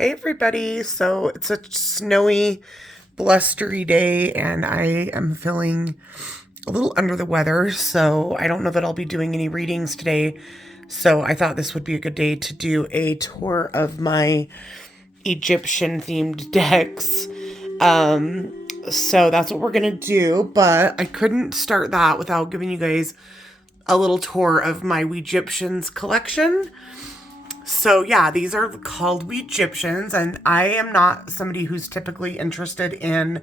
Hey everybody, so it's a snowy, blustery day and I am feeling a little under the weather, so I don't know that I'll be doing any readings today. So I thought this would be a good day to do a tour of my Egyptian themed decks. So that's what we're gonna do, but I couldn't start that without giving you guys a little tour of my Weegyptians collection. So yeah, these are called Weegyptians, and I am not somebody who's typically interested in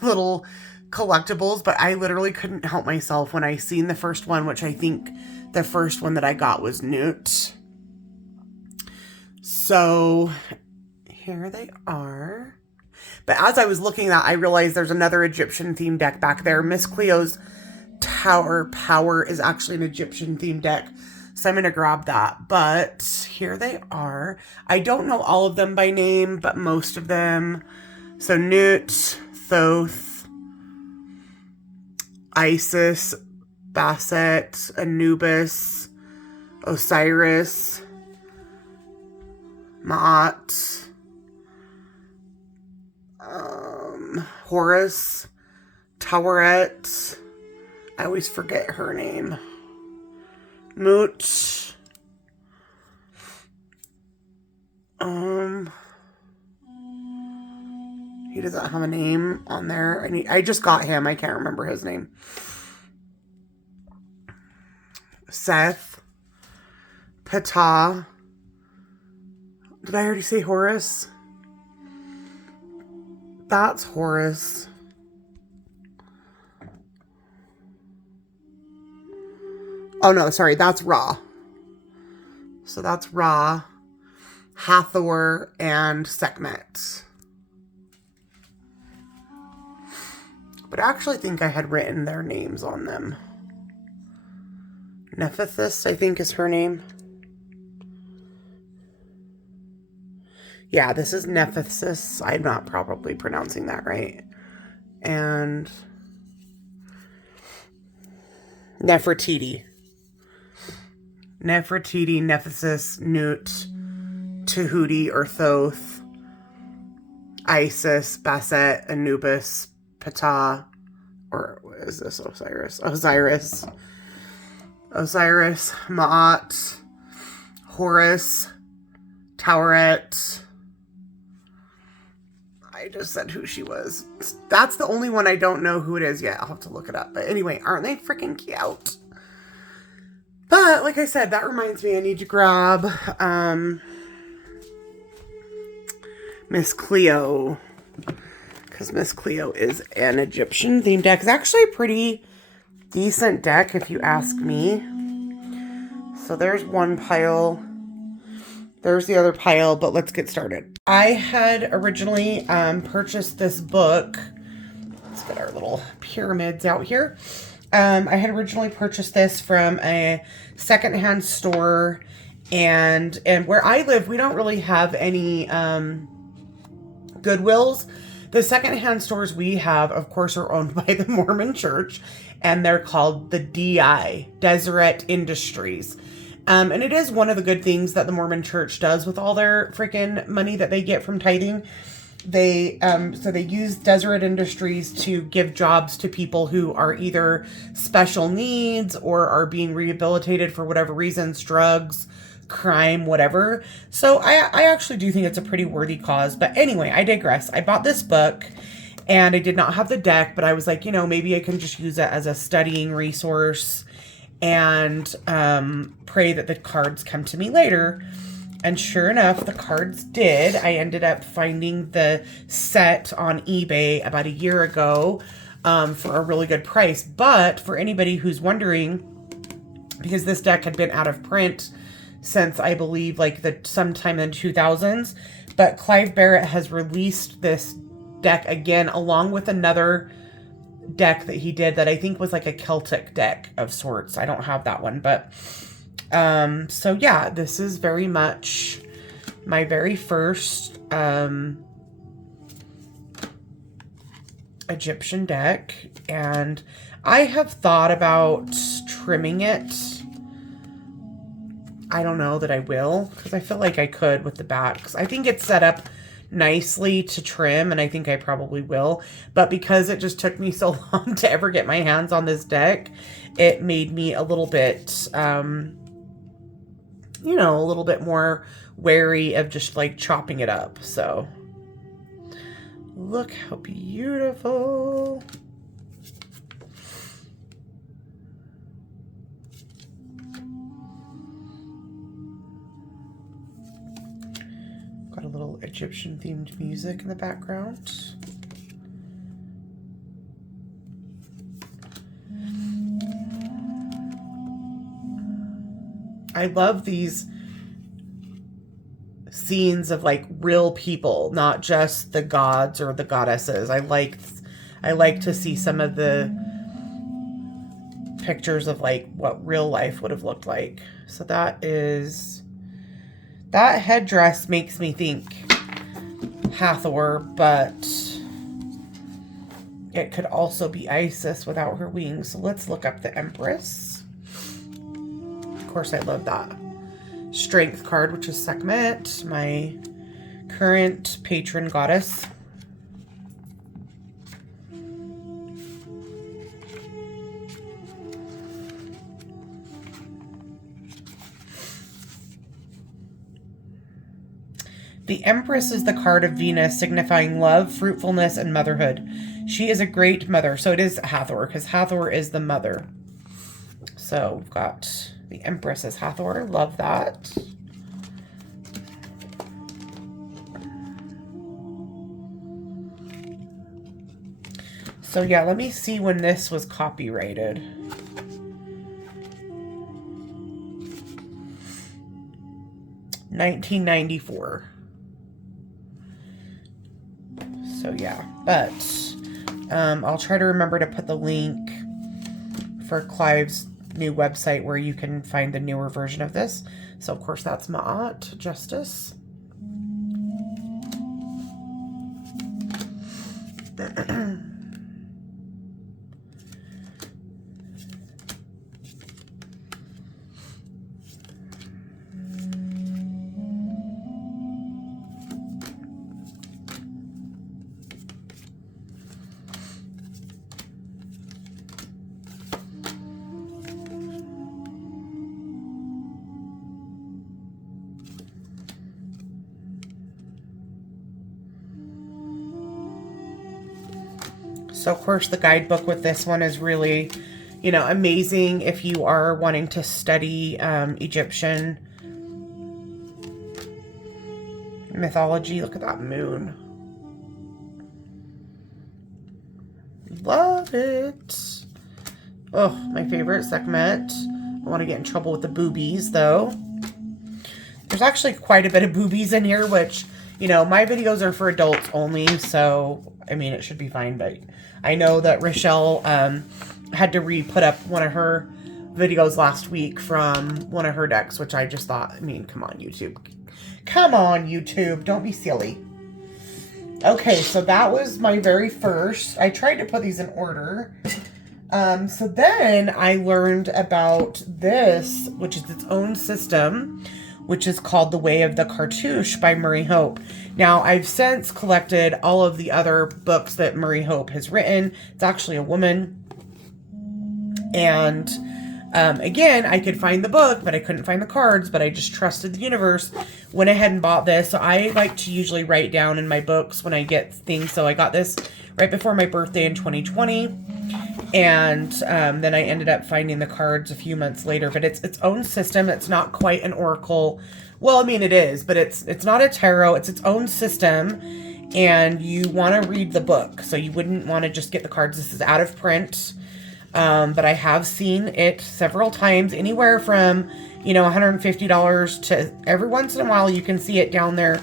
little collectibles, but I literally couldn't help myself when I seen the first one, which I think the first one that I got was Newt. So here they are. But as I was looking at that, I realized there's another Egyptian themed deck back there. Miss Cleo's Tower Power is actually an Egyptian themed deck. So I'm going to grab that. But here they are. I don't know all of them by name, but most of them. So Newt, Thoth, Isis, Basset, Anubis, Osiris, MAAT, Horus, Taweret. I always forget her name. Moot. He doesn't have a name on there. I just got him. I can't remember his name. Seth. Ptah. Did I already say Horus? That's Horus. Oh no, sorry, that's Ra. So that's Ra, Hathor, and Sekhmet. But I actually think I had written their names on them. Nephthys, I think, is her name. Yeah, this is Nephthys. I'm not probably pronouncing that right. And Nefertiti. Nefertiti, Nephthys, Newt, Tahuti or Thoth, Isis, Basset, Anubis, Ptah, or what is this? Osiris, Ma'at, Horus, Taweret. I just said who she was. That's the only one I don't know who it is yet. I'll have to look it up. But anyway, aren't they freaking cute? But like I said, that reminds me I need to grab Miss Cleo, because Miss Cleo is an Egyptian themed deck. It's actually a pretty decent deck if you ask me. So there's one pile. There's the other pile, but let's get started. I had originally purchased this book. Let's get our little pyramids out here. I had originally purchased this from a secondhand store, and where I live, we don't really have any Goodwills. The secondhand stores we have, of course, are owned by the Mormon Church, and they're called the DI, Deseret Industries. And it is one of the good things that the Mormon Church does with all their freaking money that they get from tithing. They use Deseret Industries to give jobs to people who are either special needs or are being rehabilitated for whatever reasons, drugs, crime, whatever. So I actually do think it's a pretty worthy cause. But anyway, I digress. I bought this book and I did not have the deck, but I was like, maybe I can just use it as a studying resource and pray that the cards come to me later. And sure enough, the cards did. I ended up finding the set on eBay about a year ago for a really good price. But for anybody who's wondering, because this deck had been out of print since I believe like sometime in the 2000s, but Clive Barrett has released this deck again along with another deck that he did that I think was like a Celtic deck of sorts. I don't have that one, but so yeah, this is very much my very first Egyptian deck, and I have thought about trimming it I don't know that I will, because I feel like I could with the backs. I think it's set up nicely to trim, and I think I probably will. But because it just took me so long to ever get my hands on this deck, it made me a little bit, you know, a little bit more wary of just like chopping it up. So look how beautiful. Got a little Egyptian themed music in the background. I love these scenes of like real people, not just the gods or the goddesses. I like to see some of the pictures of like what real life would have looked like. So that headdress makes me think Hathor, but it could also be Isis without her wings. So let's look up the Empress. Of course, I love that Strength card, which is Sekhmet, my current patron goddess. The Empress is the card of Venus, signifying love, fruitfulness, and motherhood. She is a great mother. So it is Hathor, because Hathor is the mother. So we've got the Empress as Hathor. Love that. So yeah, let me see when this was copyrighted. $1994. So yeah, but I'll try to remember to put the link for Clive's new website where you can find the newer version of this. So of course that's MAAT, Justice. So, of course, the guidebook with this one is really, you know, amazing if you are wanting to study Egyptian mythology. Look at that moon. Love it. Oh, my favorite, Sekhmet. I want to get in trouble with the boobies, though. There's actually quite a bit of boobies in here, which, you know, my videos are for adults only, so, I mean, it should be fine, but I know that Rochelle had to re-put up one of her videos last week from one of her decks, which I just thought, I mean, come on, YouTube. Come on, YouTube. Don't be silly. Okay, so that was my very first. I tried to put these in order. So then I learned about this, which is its own system, which is called The Way of the Cartouche by Murray Hope. Now, I've since collected all of the other books that Murray Hope has written. It's actually a woman. And again, I could find the book, but I couldn't find the cards, but I just trusted the universe. Went ahead and bought this. So I like to usually write down in my books when I get things. So I got this right before my birthday in 2020. And then I ended up finding the cards a few months later. But it's its own system. It's not quite an oracle. Well, I mean, it is, but it's not a tarot. It's its own system. And you want to read the book. So you wouldn't want to just get the cards. This is out of print. But I have seen it several times, anywhere from, you know, $150 to every once in a while you can see it down there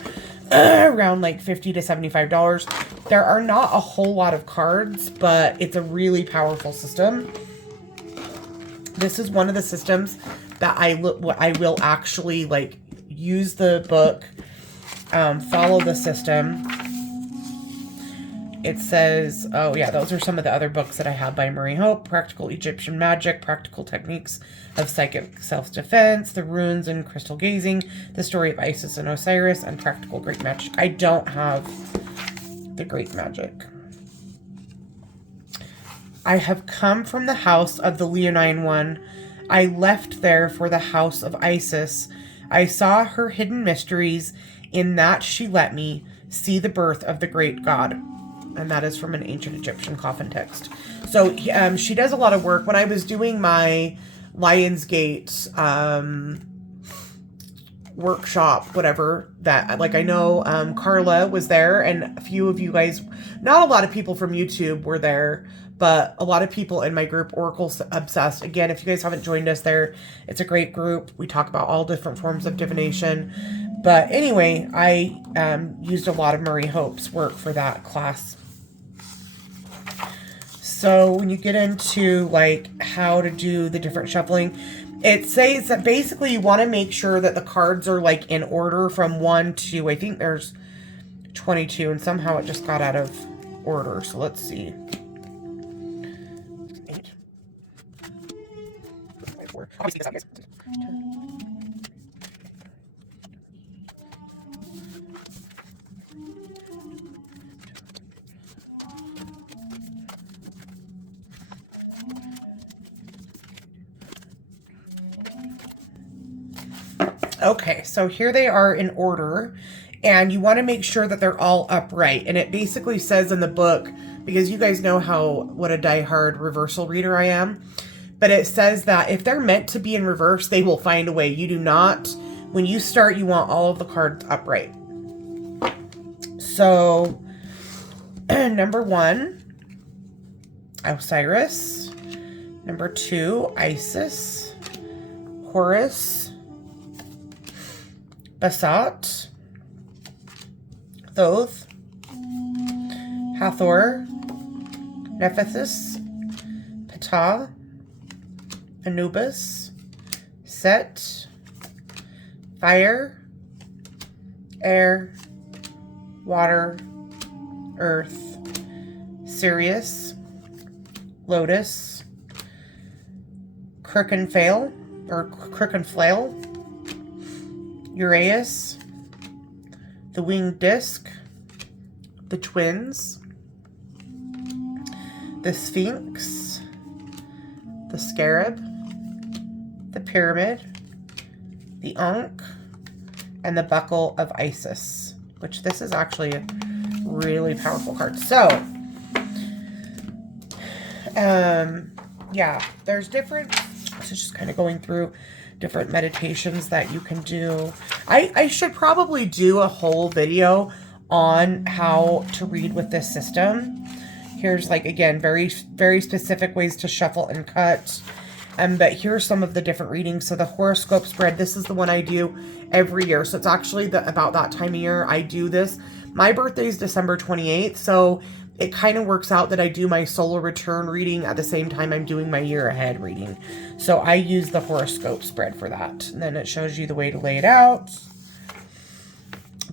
around like $50 to $75. There are not a whole lot of cards, but it's a really powerful system. This is one of the systems that I will actually like use the book, follow the system. it says, oh yeah, those are some of the other books that I have by Marie Hope. Practical Egyptian Magic, Practical Techniques of Psychic Self-Defense, The Runes and Crystal Gazing, The Story of Isis and Osiris, and Practical Great Magic. I don't have the Great Magic. I have come from the house of the Leonine one. I left there for the house of Isis. I saw her hidden mysteries. In that she let me see the birth of the great god. And that is from an ancient Egyptian coffin text. So she does a lot of work. When I was doing my Lionsgate workshop, whatever, that, like, I know Carla was there, and a few of you guys, not a lot of people from YouTube were there, but a lot of people in my group, Oracle Obsessed. Again, if you guys haven't joined us there, it's a great group. We talk about all different forms of divination. But anyway, I used a lot of Marie Hope's work for that class. So when you get into like how to do the different shuffling, it says that basically you want to make sure that the cards are like in order from 1 to, I think there's 22, and somehow it just got out of order. So let's see. 8. Obviously, this out, guys. Okay, so here they are in order, and you want to make sure that they're all upright. And it basically says in the book, because you guys know what a diehard reversal reader I am, but it says that if they're meant to be in reverse, they will find a way. You do not, when you start, you want all of the cards upright. So, number 1, Osiris. Number 2, Isis. Horus. Basat, Thoth, Hathor, Nephthys, Ptah, Anubis, Set, Fire, Air, Water, Earth, Sirius, Lotus, Crook and Flail, Uraeus, the Winged Disc, the Twins, the Sphinx, the Scarab, the Pyramid, the Ankh, and the Buckle of Isis, which this is actually a really powerful card. So, yeah, there's different, so just kind of going through different meditations that you can do. I should probably do a whole video on how to read with this system. Here's, like, again, very, very specific ways to shuffle and cut. But here's some of the different readings. So the horoscope spread, this is the one I do every year. So it's actually about that time of year I do this. My birthday is December 28th, so it kind of works out that I do my solar return reading at the same time I'm doing my year ahead reading. So I use the horoscope spread for that. And then it shows you the way to lay it out.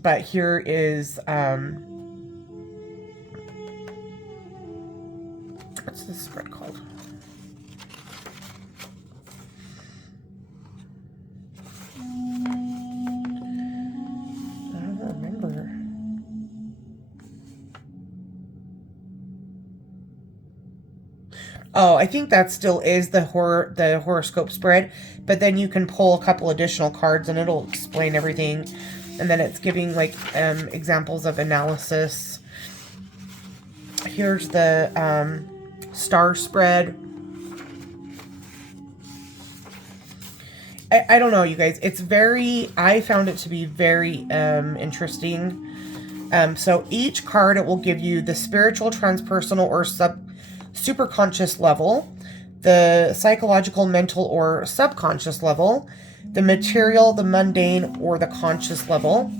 But here is, what's this spread called? I don't remember. Oh, I think that still is the horoscope spread, but then you can pull a couple additional cards and it'll explain everything. And then it's giving, like, examples of analysis. Here's the star spread. I don't know, you guys. It's very, I found it to be very interesting. So each card, it will give you the spiritual, transpersonal, or superconscious level, the psychological, mental, or subconscious level, the material, the mundane, or the conscious level.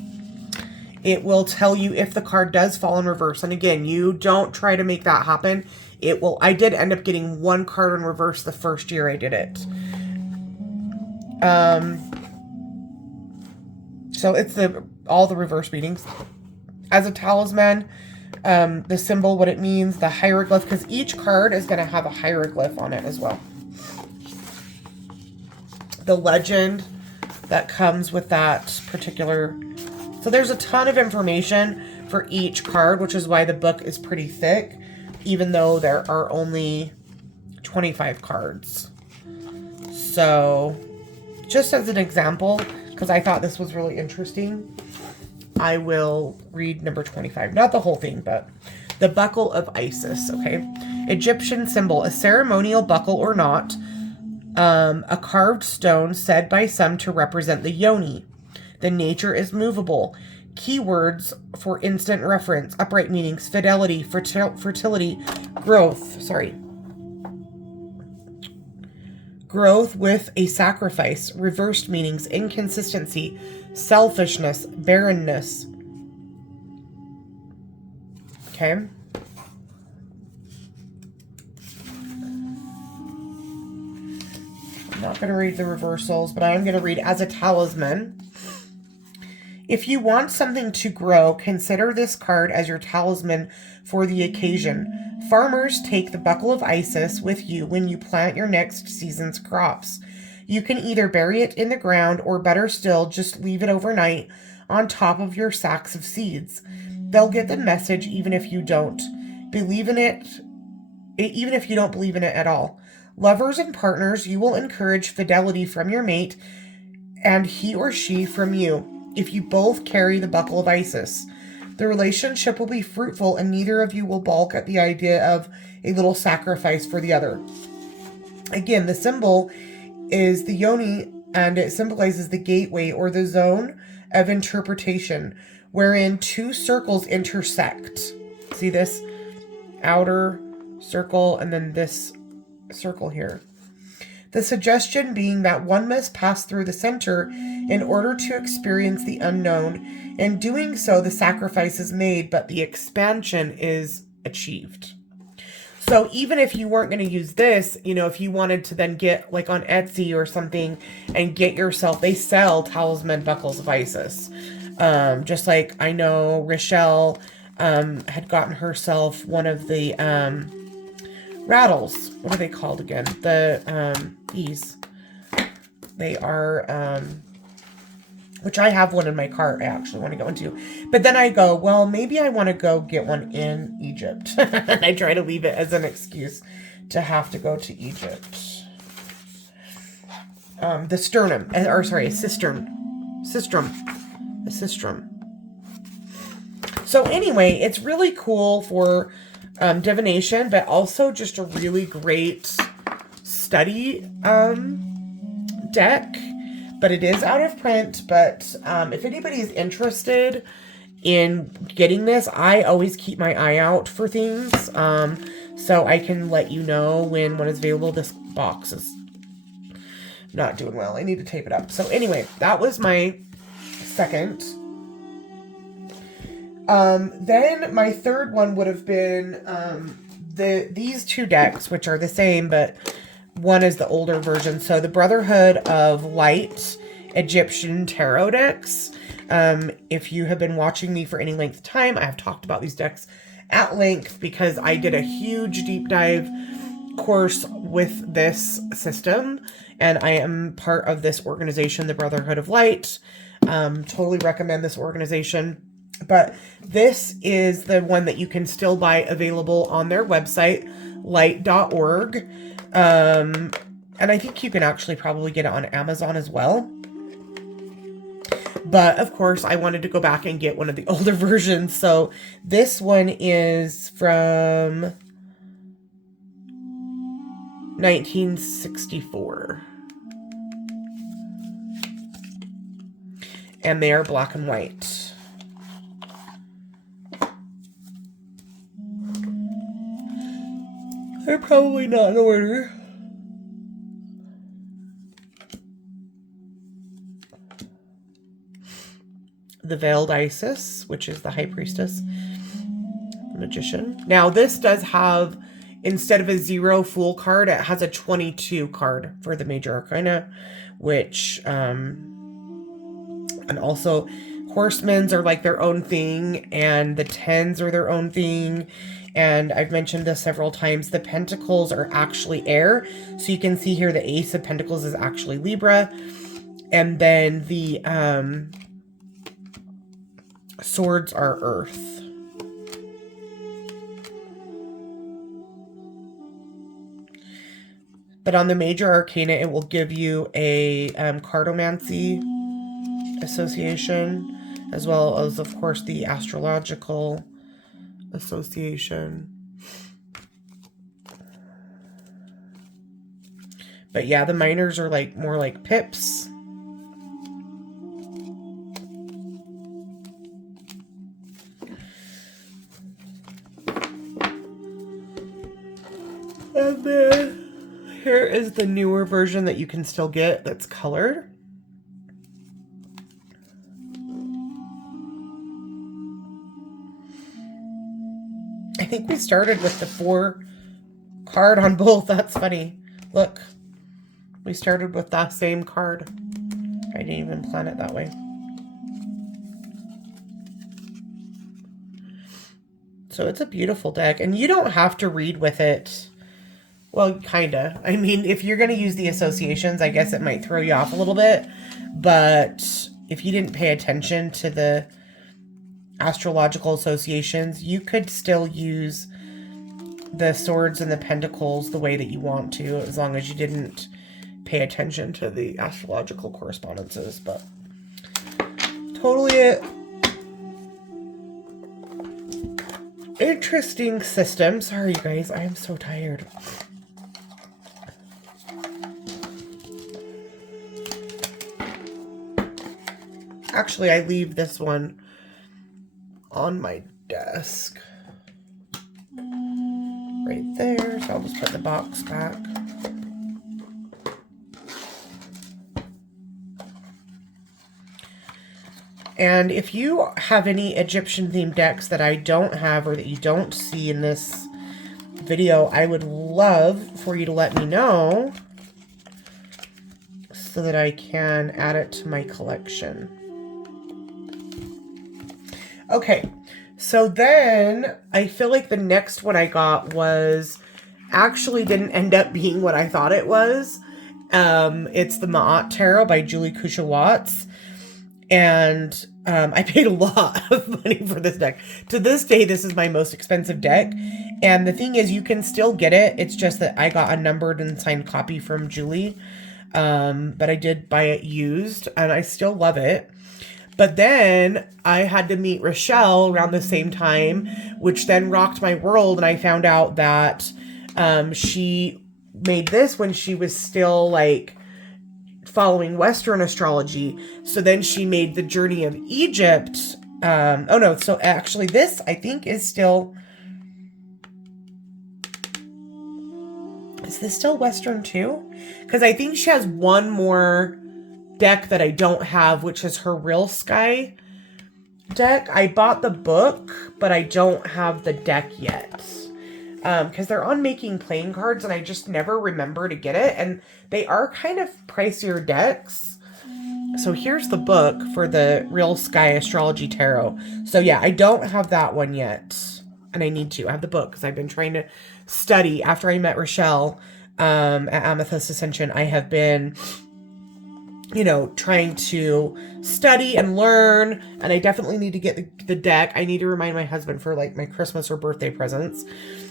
It will tell you if the card does fall in reverse. And again, you don't try to make that happen. It will. I did end up getting one card in reverse the first year I did it. So it's all the reverse readings. As a talisman, the symbol, what it means, the hieroglyph, because each card is going to have a hieroglyph on it as well. The legend that comes with that particular. So there's a ton of information for each card, which is why the book is pretty thick, even though there are only 25 cards. So just as an example, because I thought this was really interesting, I will read number 25. Not the whole thing, but the buckle of Isis, okay? Egyptian symbol, a ceremonial buckle or not, a carved stone said by some to represent the yoni. The nature is movable. Keywords for instant reference, upright meanings, fidelity, fertility, growth, growth with a sacrifice, reversed meanings, inconsistency, selfishness, barrenness. Okay. I'm not going to read the reversals, but I am going to read as a talisman. If you want something to grow, consider this card as your talisman for the occasion. Farmers take the buckle of Isis with you when you plant your next season's crops. You can either bury it in the ground or, better still, just leave it overnight on top of your sacks of seeds. They'll get the message even if you don't believe in it, even if you don't believe in it at all. Lovers and partners, you will encourage fidelity from your mate and he or she from you if you both carry the buckle of Isis. The relationship will be fruitful and neither of you will balk at the idea of a little sacrifice for the other. Again, the symbol is the yoni, and it symbolizes the gateway or the zone of interpretation wherein two circles intersect. See this outer circle and then this circle here. The suggestion being that one must pass through the center in order to experience the unknown. In doing so, the sacrifice is made, but the expansion is achieved. So even if you weren't going to use this, you know, if you wanted to then get like on Etsy or something and get yourself, they sell talisman buckles of Isis. Just like I know Rochelle had gotten herself one of the rattles. What are they called again? These. They are, which I have one in my cart. I actually want to go into. But then I go, well, maybe I want to go get one in Egypt. And I try to leave it as an excuse to have to go to Egypt. The sternum, or sorry, a sistrum. A sistrum. So anyway, it's really cool for divination, but also just a really great study deck. But it is out of print. But if anybody is interested in getting this, I always keep my eye out for things, so I can let you know when one is available. This box is not doing well. I need to tape it up. So anyway, that was my second. Then my third one would have been these two decks, which are the same, but one is the older version. So the Brotherhood of Light Egyptian tarot decks. If you have been watching me for any length of time, I have talked about these decks at length because I did a huge deep dive course with this system, and I am part of this organization, the Brotherhood of Light. Totally recommend this organization. But this is the one that you can still buy, available on their website, light.org. And I think you can actually probably get it on Amazon as well. But of course, I wanted to go back and get one of the older versions. So this one is from 1964. And they are black and white. They're probably not in order. The Veiled Isis, which is the High Priestess, Magician. Now, this does have, instead of a 0 Fool card, it has a 22 card for the Major Arcana, which, and also horsemen's are like their own thing, and the tens are their own thing. And I've mentioned this several times. The pentacles are actually air. So you can see here the Ace of Pentacles is actually Libra. And then the swords are earth. But on the major arcana, it will give you a cartomancy association, as well as, of course, the astrological association. But yeah, the minors are like more like pips. And then here is the newer version that you can still get that's colored. I think we started with the 4 card on both. That's funny. Look, we started with that same card. I didn't even plan it that way. So it's a beautiful deck, and you don't have to read with it. Well, kinda. I mean, if you're going to use the associations, I guess it might throw you off a little bit. But if you didn't pay attention to the astrological associations, you could still use the swords and the pentacles the way that you want to, as long as you didn't pay attention to the astrological correspondences. But totally interesting system. Sorry, you guys. I am so tired. Actually, I leave this one on my desk. Right there. So I'll just put the box back. And if you have any Egyptian themed decks that I don't have or that you don't see in this video, I would love for you to let me know so that I can add it to my collection. Okay, so then I feel like the next one I got was actually didn't end up being what I thought it was. It's the MAAT Tarot by Julie Kusha-Watts. And I paid a lot of money for this deck. To this day, this is my most expensive deck. And the thing is, you can still get it. It's just that I got a numbered and signed copy from Julie. But I did buy it used, and I still love it. But then I had to meet Rochelle around the same time, which then rocked my world. And I found out that she made this when she was still like following Western astrology. So then she made the Journey of Egypt. Oh no, so actually this I think is still, is this still Western too? Because I think she has one more deck that I don't have, which is her Real Sky deck. I bought the book, but I don't have the deck yet. Because they're on Making Playing Cards, and I just never remember to get it. And they are kind of pricier decks. So here's the book for the Real Sky Astrology Tarot. So yeah, I don't have that one yet. And I need to. I have the book because I've been trying to study. After I met Rochelle at Amethyst Ascension, I have been, you know, trying to study and learn. And I definitely need to get the deck. I need to remind my husband for like my Christmas or birthday presents.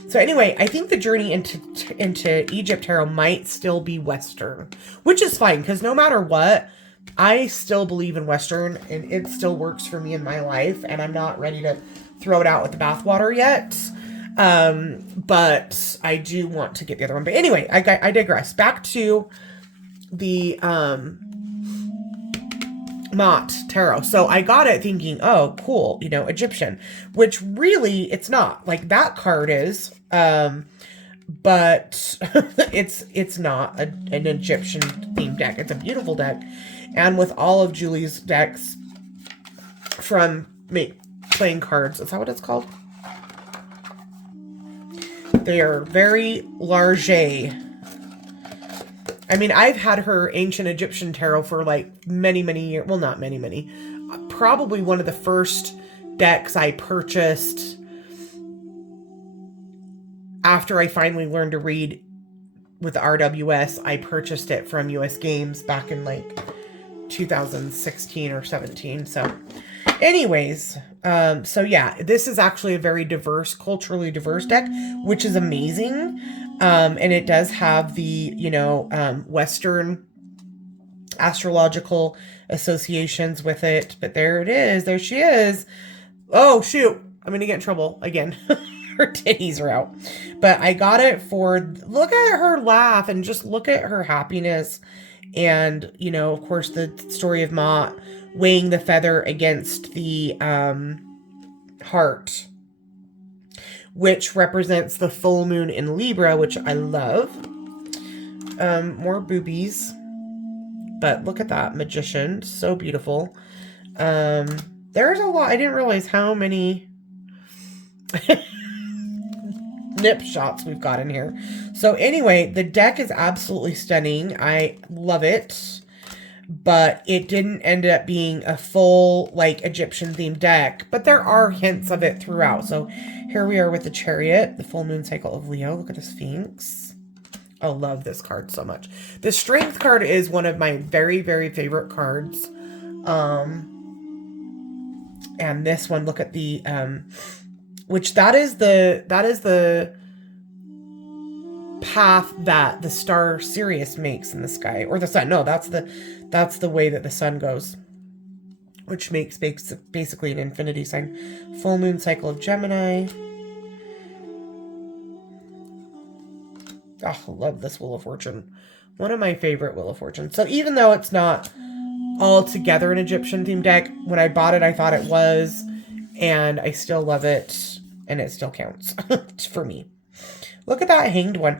So anyway, I think the Journey into Egypt Tarot might still be Western, which is fine because no matter what, I still believe in Western and it still works for me in my life, and I'm not ready to throw it out with the bathwater yet. But I do want to get the other one. But anyway, I digress. Back to the MAAT Tarot. So I got it thinking, oh, cool, you know, Egyptian, which really it's not. Like that card is, but it's not an Egyptian themed deck. It's a beautiful deck. And with all of Julie's decks from Playing Cards, is that what it's called? They are very large. I mean, I've had her Ancient Egyptian Tarot for like many, many years. Well, not many, probably one of the first decks I purchased after I finally learned to read with the RWS. I purchased it from US Games back in like 2016 or 17. So anyways, so yeah, this is actually a very diverse, culturally diverse deck, which is amazing. And it does have the, you know, Western astrological associations with it. But there it is. There she is. Oh, shoot. I'm going to get in trouble again. Her titties are out. But I got it for, look at her laugh and just look at her happiness. And, you know, of course, the story of MAAT weighing the feather against the heart, which represents the full moon in Libra, which I love. More boobies. But look at that, Magician. So beautiful. There's a lot. I didn't realize how many nip shots we've got in here. So anyway, the deck is absolutely stunning. I love it. But it didn't end up being a full, like, Egyptian themed deck. But there are hints of it throughout. So here we are with the Chariot, the full moon cycle of Leo. Look at the Sphinx. I love this card so much. The Strength card is one of my very, very favorite cards. And this one, look at the, which that is the path that the star Sirius makes in the sky, or the sun. No, that's the way that the sun goes, which makes basically an infinity sign. Full moon cycle of Gemini. Oh, I love this Wheel of Fortune. One of my favorite Wheel of Fortune. So even though it's not altogether an Egyptian themed deck, when I bought it, I thought it was, and I still love it, and it still counts for me. Look at that Hanged one.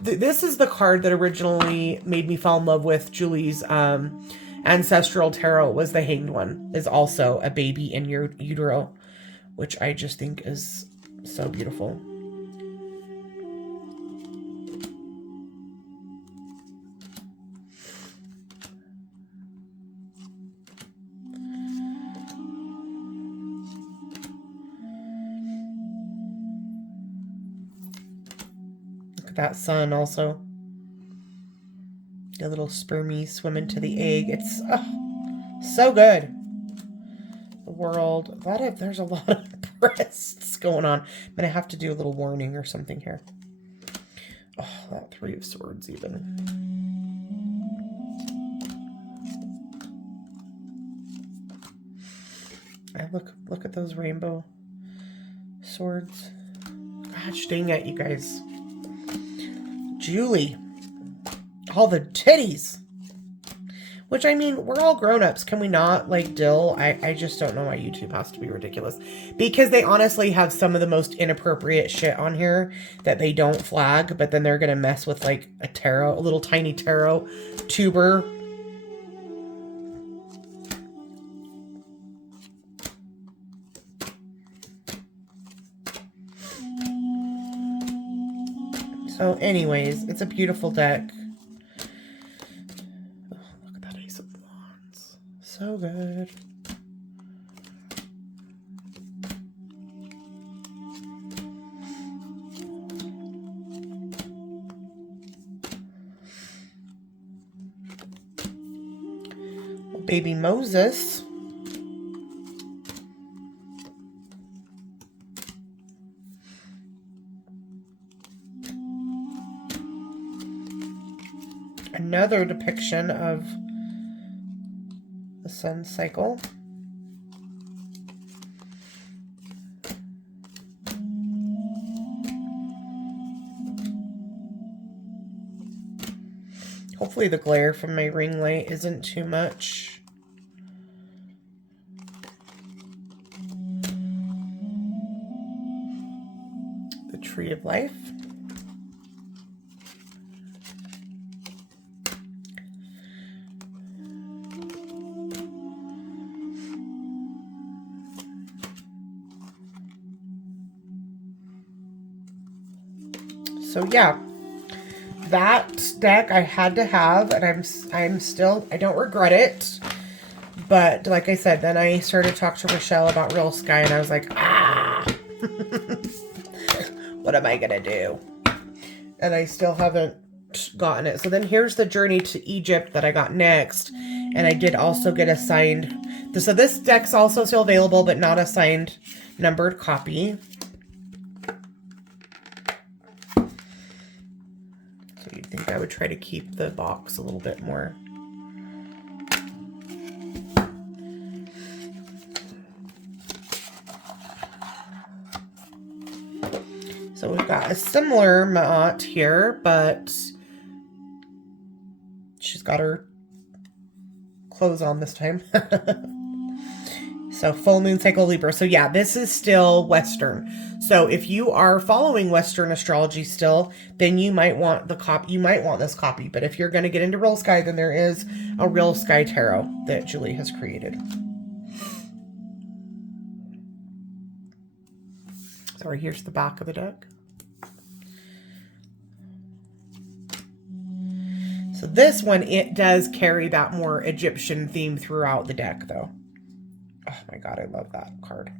This is the card that originally made me fall in love with Julie's Ancestral Tarot, was the Hanged one. Is also a baby in your utero, which I just think is so beautiful. That sun also. The little spermy swimming to the egg. It's so good. The world. There's a lot of breasts going on. I'm going to have to do a little warning or something here. Oh, that Three of Swords even. Look at those rainbow swords. Gosh dang it, you guys. Julie. All the titties. Which, I mean, we're all grown-ups. Can we not, like, dill? I just don't know why YouTube has to be ridiculous. Because they honestly have some of the most inappropriate shit on here that they don't flag, but then they're gonna mess with, like, a little tiny tarot tuber. So anyways, it's a beautiful deck. Oh, look at that Ace of Wands. So good. Baby Moses. Another depiction of the sun cycle. Hopefully the glare from my ring light isn't too much. The Tree of Life. So yeah, that deck I had to have, and I'm still, I don't regret it. But like I said, then I started to talk to Rochelle about Real Sky, and I was like, ah, what am I going to do? And I still haven't gotten it. So then here's the Journey to Egypt that I got next. And I did also get a signed. So this deck's also still available, but not a signed numbered copy. So you'd think I would try to keep the box a little bit more. So we've got a similar MAAT here, but she's got her clothes on this time. So full moon cycle Libra. So yeah, this is still Western. So if you are following Western astrology still, then you might want the copy. You might want this copy. But if you're going to get into Real Sky, then there is a Real Sky Tarot that Julie has created. So here's the back of the deck. So this one, it does carry that more Egyptian theme throughout the deck, though. Oh my God, I love that card.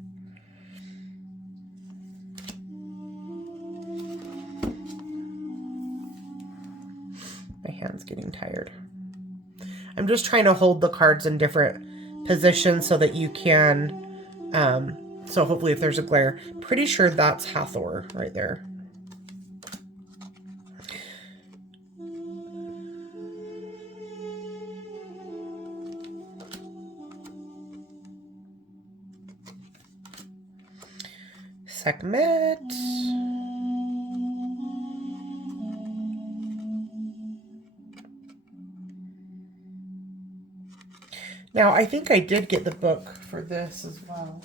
My hand's getting tired. I'm just trying to hold the cards in different positions so that you can, so hopefully if there's a glare, pretty sure that's Hathor right there. Sekhmet. Now, I think I did get the book for this as well.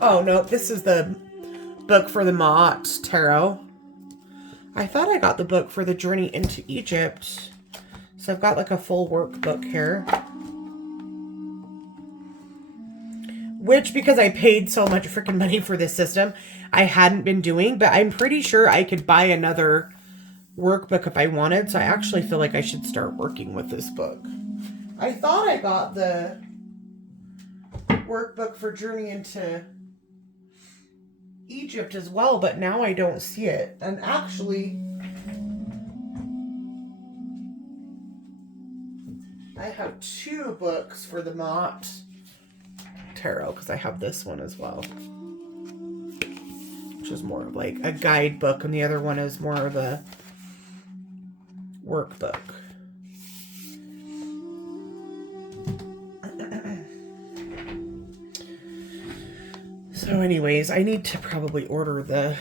Oh, no, this is the book for the MAAT Tarot. I thought I got the book for the Journey into Egypt. So I've got like a full workbook here. Which, because I paid so much freaking money for this system, I hadn't been doing. But I'm pretty sure I could buy another workbook if I wanted. So I actually feel like I should start working with this book. I thought I got the workbook for Journey into Egypt as well, but now I don't see it. And actually, I have two books for the MAAT Tarot because I have this one as well, which is more of like a guidebook, and the other one is more of a workbook. So anyways, I need to probably order the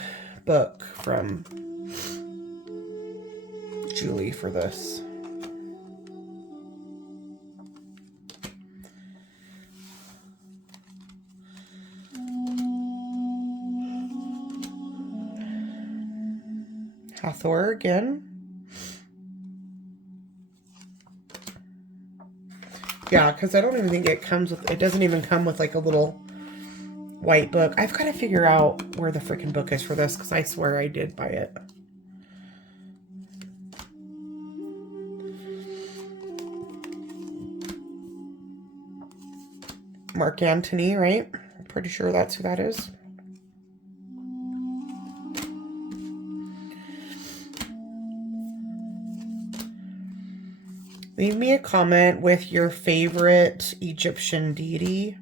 book from Julie for this. Hathor again. Yeah, because I don't even think it comes with, it doesn't even come with like a little white book. I've got to figure out where the freaking book is for this because I swear I did buy it. Mark Antony, right? I'm pretty sure that's who that is. Leave me a comment with your favorite Egyptian deity.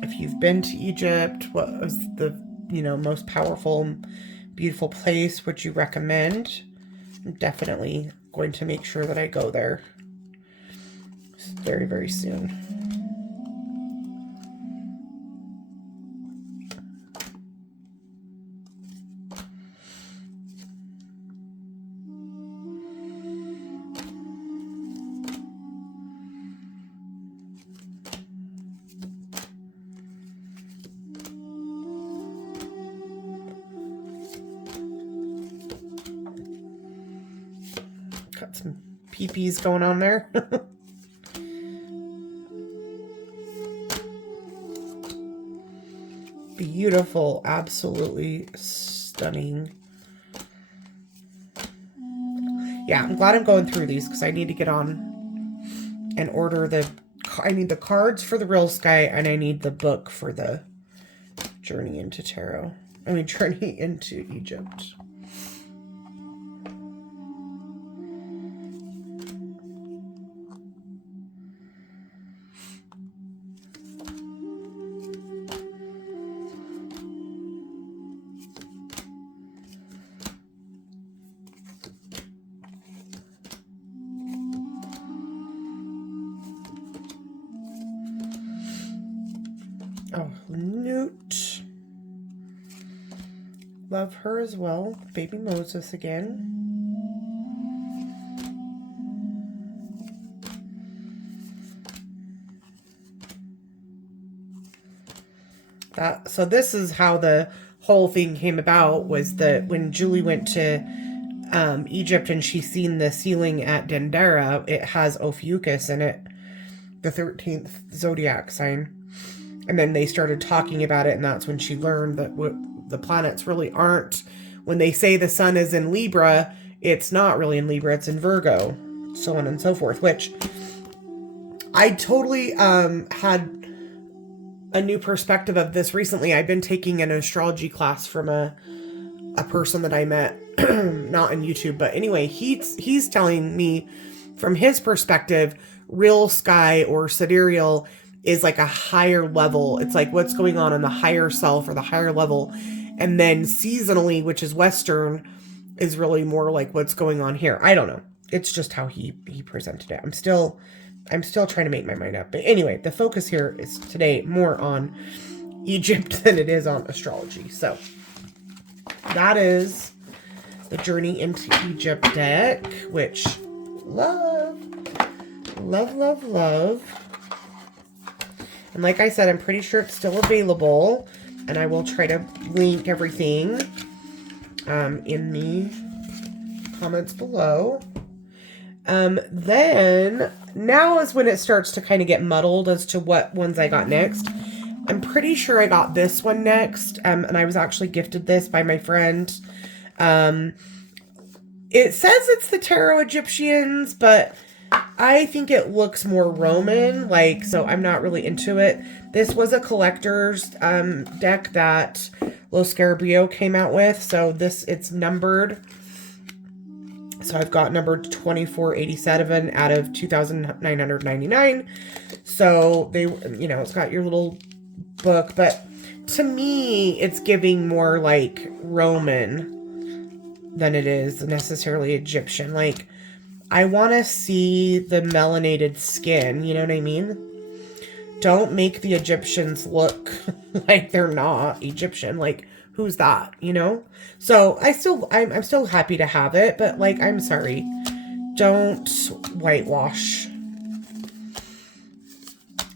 If you've been to Egypt, what was the, most powerful, beautiful place would you recommend? I'm definitely going to make sure that I go there very, very soon. Got some pee-pees going on there. Beautiful. Absolutely stunning. Yeah, I'm glad I'm going through these because I need to get on and order I need the cards for the Real Sky, and I need the book for the Journey into Tarot. Journey into Egypt. Oh, Newt. Love her as well. Baby Moses again. So this is how the whole thing came about, was that when Julie went to Egypt and she seen the ceiling at Dendera, it has Ophiuchus in it, the 13th zodiac sign. And then they started talking about it, and that's when she learned that the planets really aren't. When they say the sun is in Libra, it's not really in Libra, it's in Virgo, so on and so forth, which I totally had a new perspective of this recently. I've been taking an astrology class from a person that I met, not on YouTube, but anyway, he's telling me from his perspective, Real Sky or sidereal is like a higher level. It's like what's going on in the higher self or the higher level. And then seasonally, which is Western, is really more like what's going on here. I don't know. It's just how he presented it. I'm still trying to make my mind up. But anyway, the focus here is today more on Egypt than it is on astrology. So that is the Journey into Egypt deck, which love. And like I said, I'm pretty sure it's still available, and I will try to link everything in the comments below. Then now is when it starts to kind of get muddled as to what ones I got next. I'm pretty sure I got this one next, and I was actually gifted this by my friend. It says it's the Tarot Egyptians, but I think it looks more Roman, so I'm not really into it. This was a collector's deck that Los Scarabeo came out with, so it's numbered. So I've got number 2487 out of 2,999. So it's got your little book, but to me, it's giving more like Roman than it is necessarily Egyptian. I want to see the melanated skin, you know what I mean? Don't make the Egyptians look like they're not Egyptian. Who's that, So I'm still happy to have it, but I'm sorry. Don't whitewash.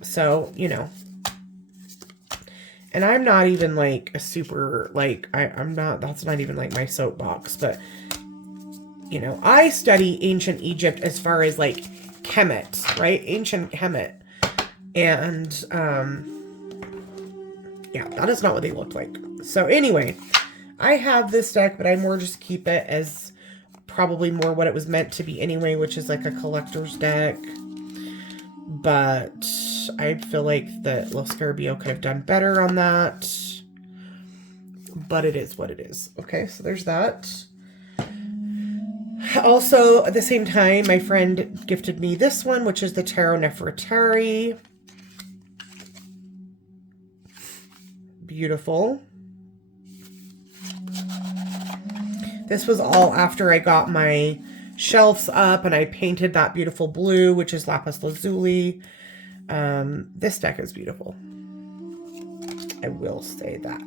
So, and I'm not even a super, I'm not, that's not even my soapbox, but I study ancient Egypt as far as Kemet, right? Ancient Kemet. And, yeah, that is not what they looked like. So anyway, I have this deck, but I more just keep it as probably more what it was meant to be anyway, which is a collector's deck. But I feel like that Los Scarabeo could have done better on that. But it is what it is. Okay, so there's that. Also, at the same time, my friend gifted me this one, which is the Tarot Nefertari. Beautiful. This was all after I got my shelves up and I painted that beautiful blue, which is lapis lazuli. This deck is beautiful. I will say that.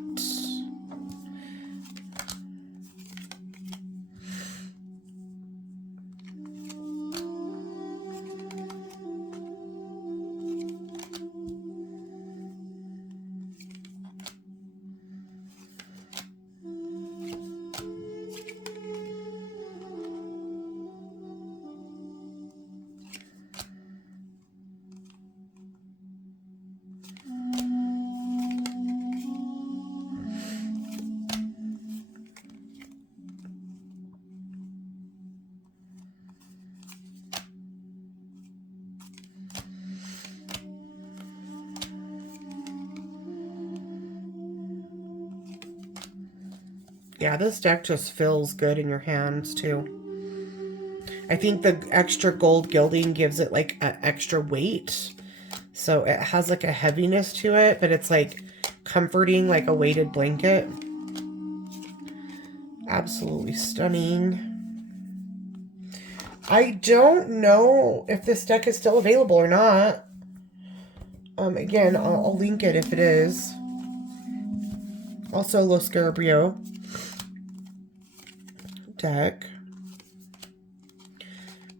Yeah, this deck just feels good in your hands too. I think the extra gold gilding gives it like an extra weight. So it has like a heaviness to it, but it's like comforting, like a weighted blanket. Absolutely stunning. I don't know if this deck is still available or not. Again, I'll link it if it is. Also, Lo Scarabrio deck.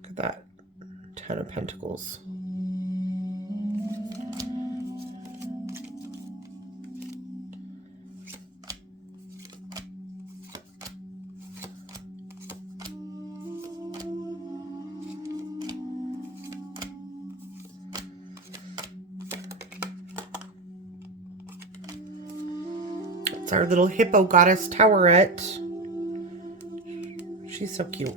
Look at that. 10 of Pentacles. It's our little hippo goddess Towerette. She's so cute.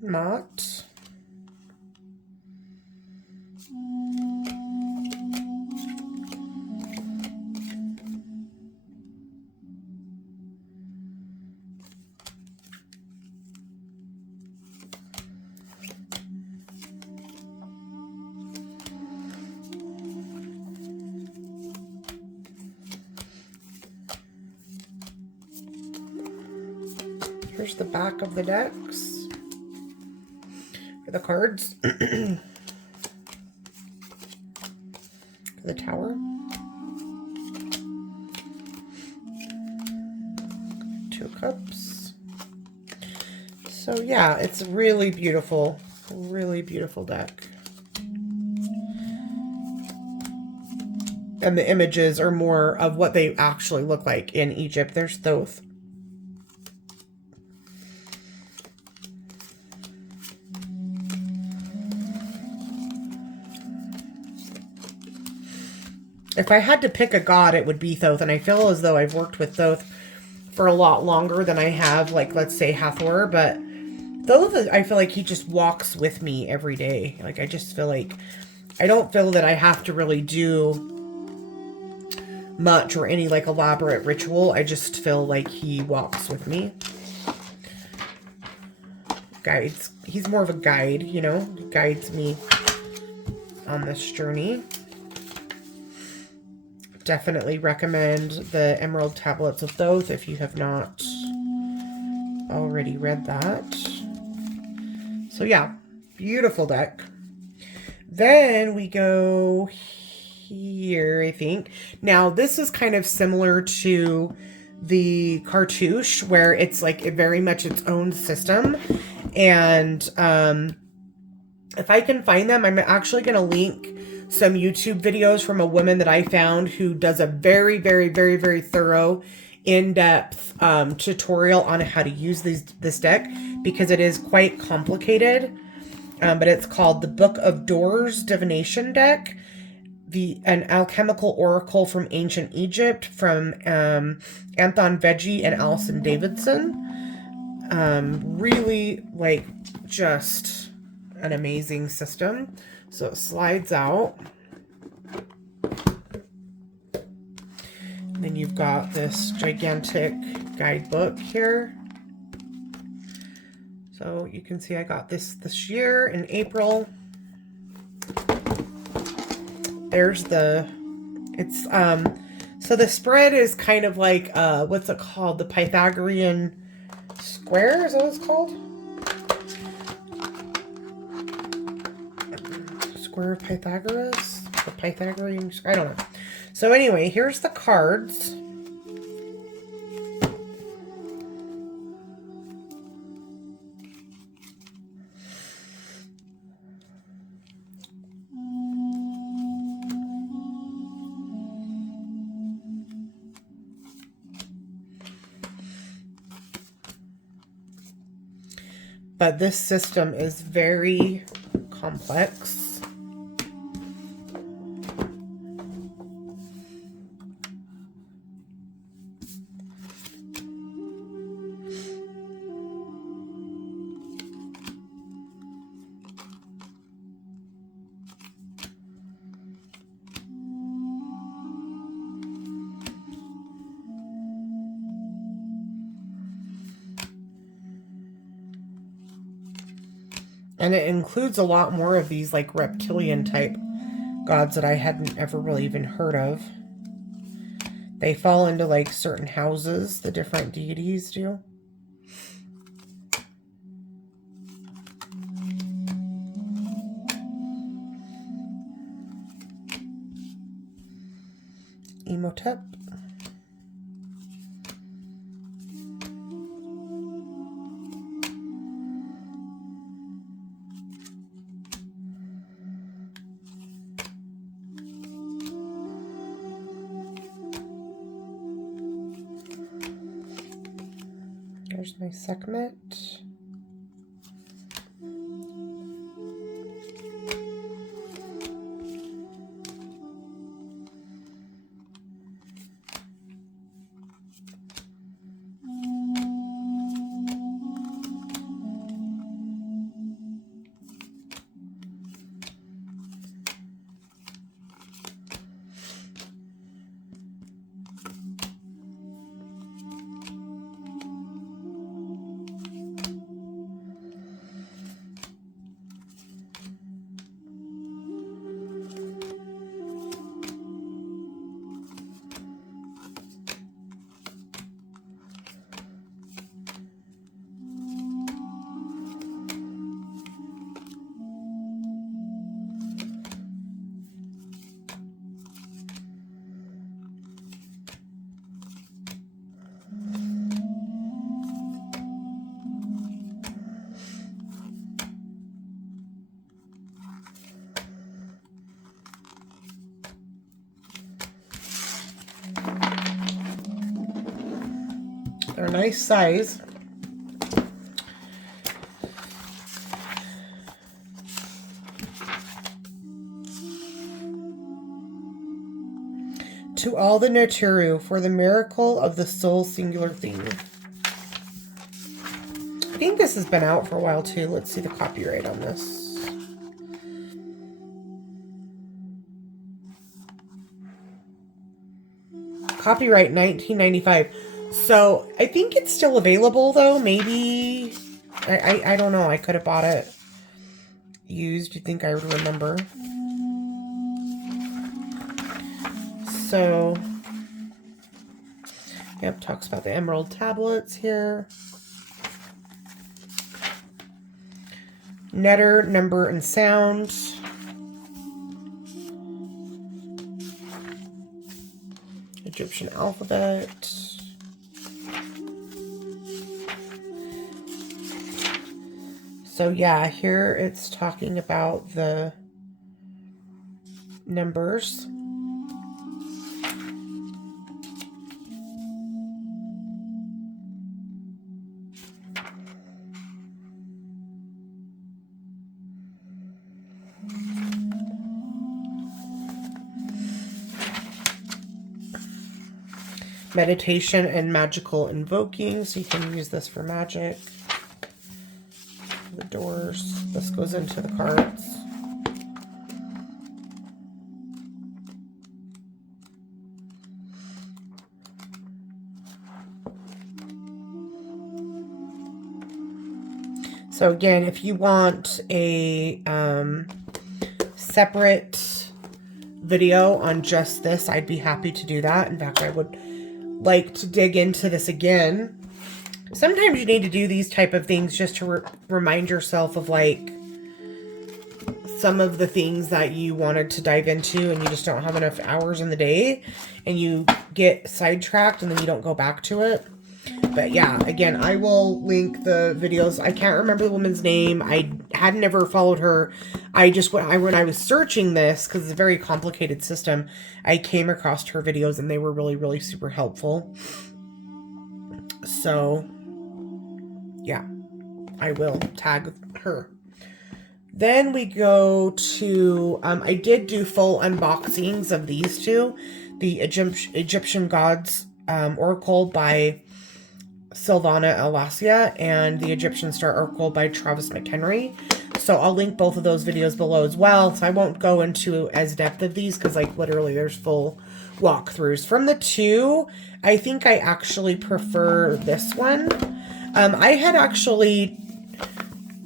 MAAT. Here's the back of the decks for the cards. For the Tower. Two of Cups. So yeah, it's really beautiful deck. And the images are more of what they actually look like in Egypt. There's Thoth. If I had to pick a god, it would be Thoth, and I feel as though I've worked with Thoth for a lot longer than I have, like, let's say, Hathor, but Thoth, I feel like he just walks with me every day. Like, I just feel like, I don't feel that I have to really do much or any, like, elaborate ritual. I just feel like he walks with me. Guides. He's more of a guide, you know? He guides me on this journey. Definitely recommend the Emerald Tablets of Thoth if you have not already read that. So yeah, beautiful deck. Then we go here, I think. Now, this is kind of similar to the Cartouche, where it's like very much its own system. And if I can find them, I'm actually going to link some YouTube videos from a woman that I found who does a very, very, very, very thorough, in-depth tutorial on how to use this deck, because it is quite complicated. But it's called the Book of Doors Divination deck, an alchemical oracle from ancient Egypt, from Anton Veggie and Allison Davidson. Really, like, just an amazing system. So it slides out. And then you've got this gigantic guidebook here. So you can see I got this year in April. There's so the spread is kind of like, what's it called? The Pythagorean square, is that what it's called? Square of Pythagoras? The Pythagorean square? I don't know. So anyway, here's the cards. But this system is very complex. And it includes a lot more of these like reptilian type gods that I hadn't ever really even heard of. They fall into like certain houses, the different deities do. Emotep. There's my Sekhmet. They're a nice size. To all the Nefertari for the miracle of the soul singular theme. I think this has been out for a while too. Let's see the copyright on this. Copyright 1995. So I think it's still available though. Maybe I don't know. I could have bought it used. You think I would remember? So, yep, talks about the emerald tablets here. Letter, number, and sound. Egyptian alphabet. So yeah, here it's talking about the numbers. Meditation and magical invoking, so you can use this for magic. The doors. This goes into the cards. So again, if you want a separate video on just this, I'd be happy to do that. In fact, I would like to dig into this again. Sometimes you need to do these type of things just to remind yourself of like some of the things that you wanted to dive into and you just don't have enough hours in the day and you get sidetracked and then you don't go back to it. But yeah, again, I will link the videos. I can't remember the woman's name. I had never followed her. When I was searching this, because it's a very complicated system, I came across her videos and they were really, really super helpful. So yeah, I will tag her. Then we go to, I did do full unboxings of these two. The Egyptian Gods Oracle by Sylvana Alasia and the Egyptian Star Oracle by Travis McHenry. So I'll link both of those videos below as well. So I won't go into as depth of these because like literally there's full walkthroughs. From the two, I think I actually prefer this one. I had actually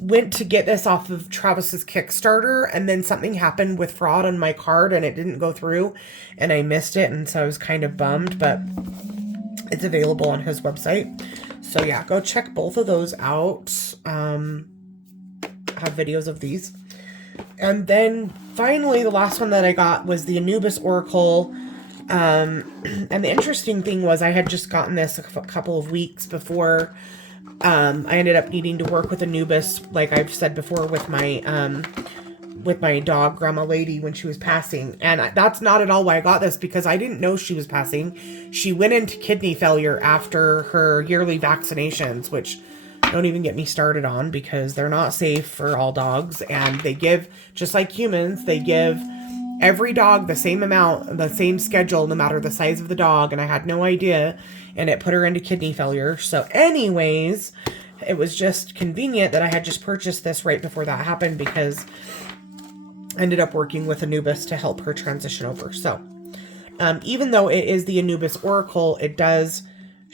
went to get this off of Travis's Kickstarter, and then something happened with fraud on my card and it didn't go through and I missed it, and so I was kind of bummed, but it's available on his website. So yeah, go check both of those out. Have videos of these. And then finally, the last one that I got was the Anubis Oracle. And the interesting thing was I had just gotten this a couple of weeks before I ended up needing to work with Anubis, like I've said before, with my dog, Grandma Lady, when she was passing. And that's not at all why I got this, because I didn't know she was passing. She went into kidney failure after her yearly vaccinations, which don't even get me started on, because they're not safe for all dogs. And they give, just like humans, they give every dog the same amount, the same schedule, no matter the size of the dog. And I had no idea, and it put her into kidney failure. So anyways, it was just convenient that I had just purchased this right before that happened, because I ended up working with Anubis to help her transition over. So even though it is the Anubis Oracle, it does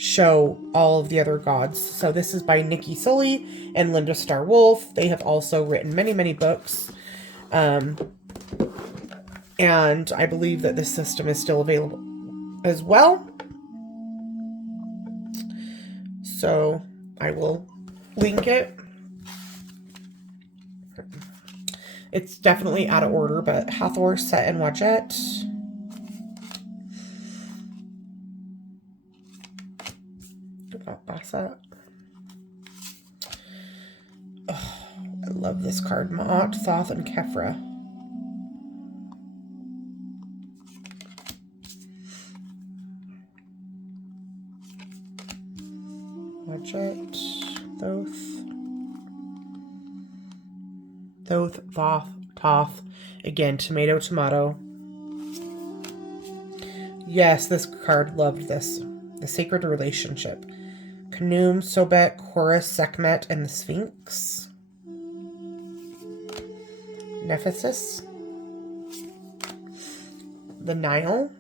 show all of the other gods. So this is by Nikki Sully and Linda Starr Wolf. They have also written many, many books. And I believe that this system is still available as well. So I will link it. It's definitely out of order, but Hathor, Set, and Wadjet. Basset. Oh, I love this card. Maat, Thoth, and Kefra. Wadjet, Thoth, Thoth. Again, tomato, tomato. Yes, this card, loved this. The Sacred Relationship. Khnum, Sobek, Horus, Sekhmet, and the Sphinx. Nephesis. The Nile.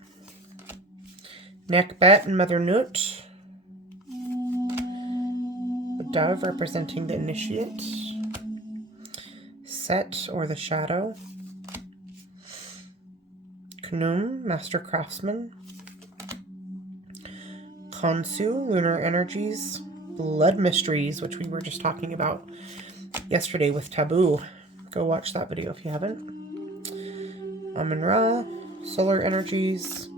Nekbet and Mother Nut. The Dove, representing the Initiate. Set, or the Shadow. Khnum, Master Craftsman. Khonsu, Lunar Energies. Blood Mysteries, which we were just talking about yesterday with Taboo. Go watch that video if you haven't. Amun-Ra, Solar Energies.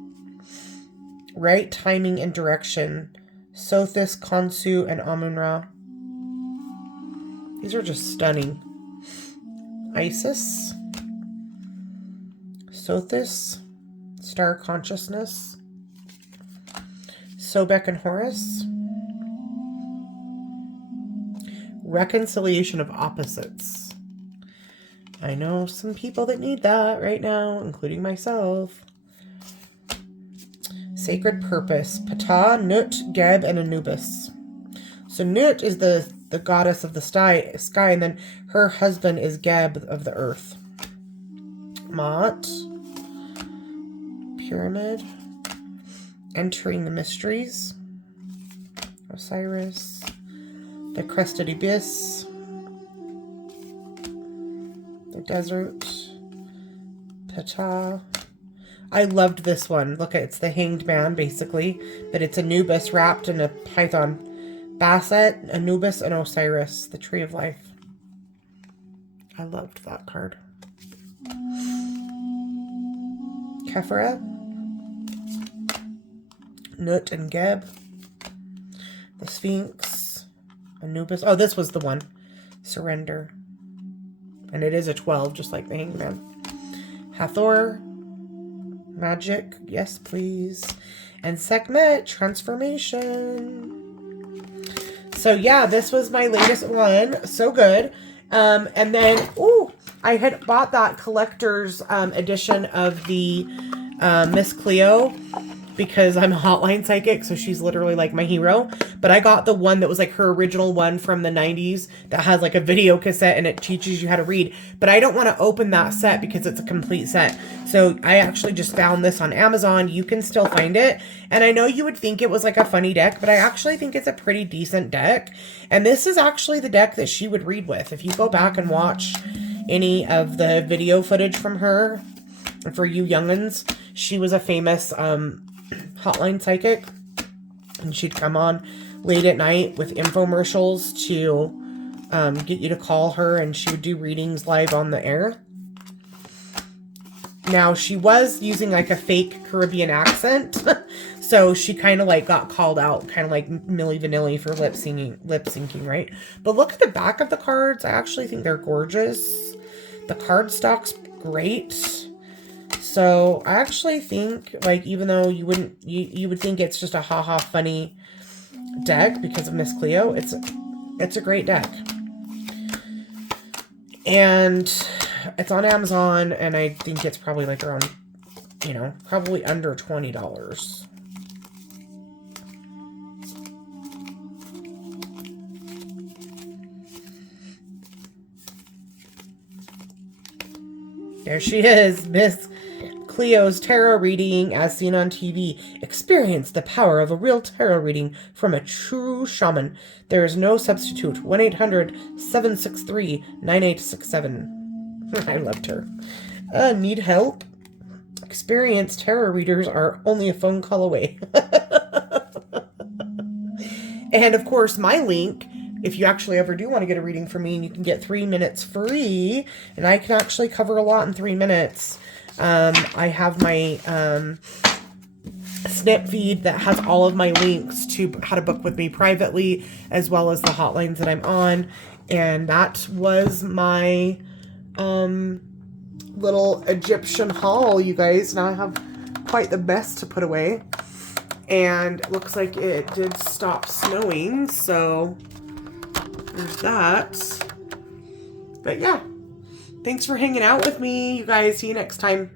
Right Timing and Direction. Sothis, Khonsu, and Amun-Ra. These are just stunning. Isis. Sothis. Star Consciousness. Sobek and Horus. Reconciliation of Opposites. I know some people that need that right now, including myself. Sacred Purpose. Ptah, Nut, Geb, and Anubis. So Nut is the goddess of the sky, and then her husband is Geb of the earth. Maat. Pyramid. Entering the Mysteries. Osiris. The Crested Abyss. The Desert. Ptah. I loved this one. Look, it's the Hanged Man, basically. But it's Anubis wrapped in a python. Basset, Anubis, and Osiris. The Tree of Life. I loved that card. Kefra. Nut and Geb. The Sphinx. Anubis. Oh, this was the one. Surrender. And it is a 12, just like the Hanged Man. Hathor. Magic. Yes, please. And Sekhmet. Transformation. So, yeah, this was my latest one. So good. And then, ooh, I had bought that collector's edition of the Miss Cleo, because I'm a hotline psychic, so she's literally like my hero. But I got the one that was like her original one from the 90s that has like a video cassette and it teaches you how to read. But I don't want to open that set because it's a complete set. So I actually just found this on Amazon. You can still find it. And I know you would think it was like a funny deck, but I actually think it's a pretty decent deck. And this is actually the deck that she would read with. If you go back and watch any of the video footage from her, for you youngins, she was a famous hotline psychic, and she'd come on late at night with infomercials to get you to call her, and she would do readings live on the air. Now, she was using like a fake Caribbean accent, so she kind of like got called out, kind of like Milli Vanilli for lip syncing, right? But look at the back of the cards. I actually think they're gorgeous. The cardstock's great. So I actually think, like, even though you would think it's just a haha funny deck because of Miss Cleo, it's a great deck. And it's on Amazon, and I think it's probably like around, you know, probably under $20. There she is, Miss Cleo's tarot reading as seen on TV. Experience the power of a real tarot reading from a true shaman. There is no substitute. 1-800-763-9867. I loved her. Need help? Experienced tarot readers are only a phone call away. And of course, my link, if you actually ever do want to get a reading from me, and you can get 3 minutes free, and I can actually cover a lot in 3 minutes. I have my snip feed that has all of my links to how to book with me privately, as well as the hotlines that I'm on. And that was my little Egyptian haul, you guys. Now I have quite the best to put away. And it looks like it did stop snowing, so there's that. But yeah, thanks for hanging out with me, you guys. See you next time.